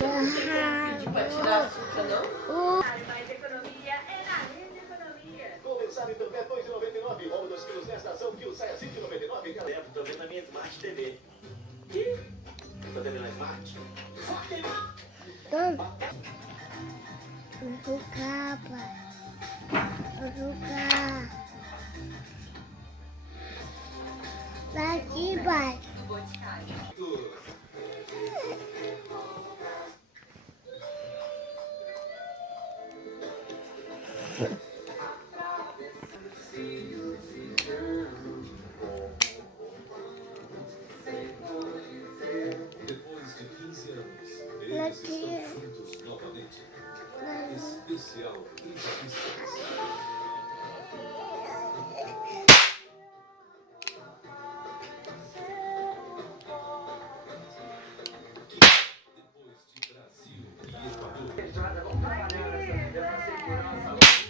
Pedir pra tirar açúcar, não? Mais economia é na Rede Economia. Conversar então é R$2,99. Ovo 2 quilos nesta ação, que sai a R$5,99. Tempo, tô vendo na minha Smart TV. Ih, tô vendo na Smart? Vou jogar, pai. Vou jogar. Daqui, pai. Boticário. Depois de 15 anos, eles estão juntos novamente. Especial Entrevistas. Depois de Brasil e Equador. Vamos trabalhar nessa segurança.